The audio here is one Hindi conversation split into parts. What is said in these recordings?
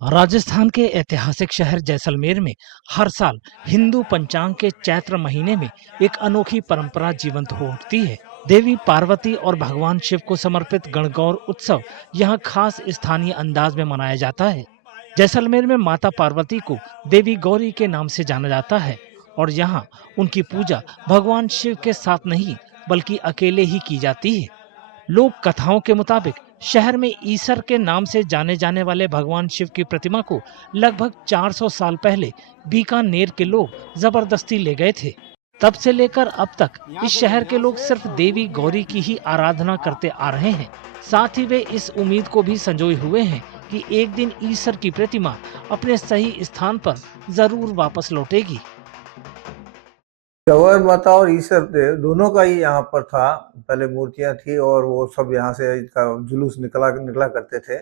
राजस्थान के ऐतिहासिक शहर जैसलमेर में हर साल हिंदू पंचांग के चैत्र महीने में एक अनोखी परंपरा जीवंत हो उठती है। देवी पार्वती और भगवान शिव को समर्पित गणगौर उत्सव यहाँ खास स्थानीय अंदाज में मनाया जाता है। जैसलमेर में माता पार्वती को देवी गौरी के नाम से जाना जाता है और यहाँ उनकी पूजा भगवान शिव के साथ नहीं बल्कि अकेले ही की जाती है। लोक कथाओं के मुताबिक शहर में ईसर के नाम से जाने जाने वाले भगवान शिव की प्रतिमा को लगभग 400 साल पहले बीकानेर के लोग जबरदस्ती ले गए थे। तब से लेकर अब तक इस शहर के लोग सिर्फ देवी गौरी की ही आराधना करते आ रहे हैं। साथ ही वे इस उम्मीद को भी संजोए हुए हैं कि एक दिन ईसर की प्रतिमा अपने सही स्थान पर जरूर वापस लौटेगी। गौर माता और ईसर देव दोनों का ही यहाँ पर था। पहले मूर्तियां थी और वो सब यहाँ से इसका जुलूस निकला करते थे।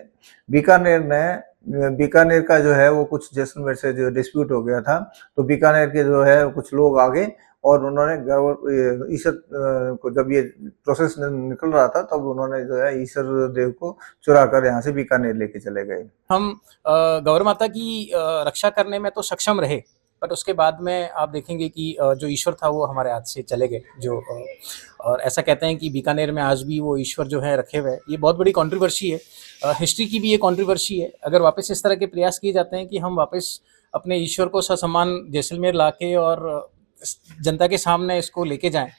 बीकानेर का जो है वो कुछ जैसलमेर से जो डिस्प्यूट हो गया था, तो बीकानेर के जो है कुछ लोग आ गए और उन्होंने ईसर को, जब ये प्रोसेस निकल रहा था तब उन्होंने जो है ईसर देव को चुरा कर यहाँ से बीकानेर लेके चले गए। हम गौर माता की रक्षा करने में तो सक्षम रहे, बट उसके बाद में आप देखेंगे कि जो ईश्वर था वो हमारे हाथ से चले गए। और ऐसा कहते हैं कि बीकानेर में आज भी वो ईश्वर जो है रखे हुए हैं। ये बहुत बड़ी कंट्रोवर्सी है, हिस्ट्री की भी ये कंट्रोवर्सी है। अगर वापस इस तरह के प्रयास किए जाते हैं कि हम वापस अपने ईश्वर को ससम्मान जैसलमेर लाके और जनता के सामने इसको लेके जाएं,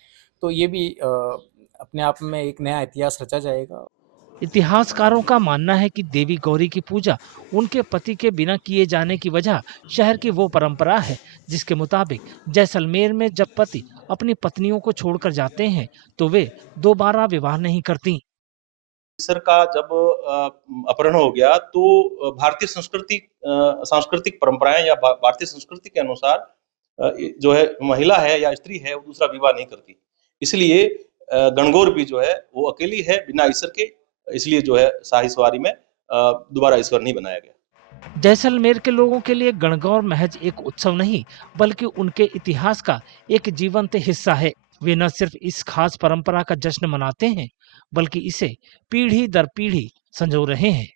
तो ये भी अपने आप में एक नया इतिहास रचा जाएगा। इतिहासकारों का मानना है कि देवी गौरी की पूजा उनके पति के बिना किए जाने की वजह शहर की वो परंपरा है जिसके मुताबिक जैसलमेर में जब पति अपनी पत्नियों को छोड़कर जाते हैं तो वे दोबारा विवाह नहीं करती। ईसर का जब अपहरण हो गया तो भारतीय सांस्कृतिक परंपराएं या भारतीय संस्कृति के अनुसार जो है महिला है या स्त्री है वो दूसरा विवाह नहीं करती। इसलिए गणगौर भी जो है वो अकेली है बिना ईसर के, इसलिए जो है शाही सवारी में दोबारा ईश्वर नहीं बनाया गया। जैसलमेर के लोगों के लिए गणगौर महज एक उत्सव नहीं बल्कि उनके इतिहास का एक जीवंत हिस्सा है। वे न सिर्फ इस खास परंपरा का जश्न मनाते हैं बल्कि इसे पीढ़ी दर पीढ़ी संजो रहे हैं।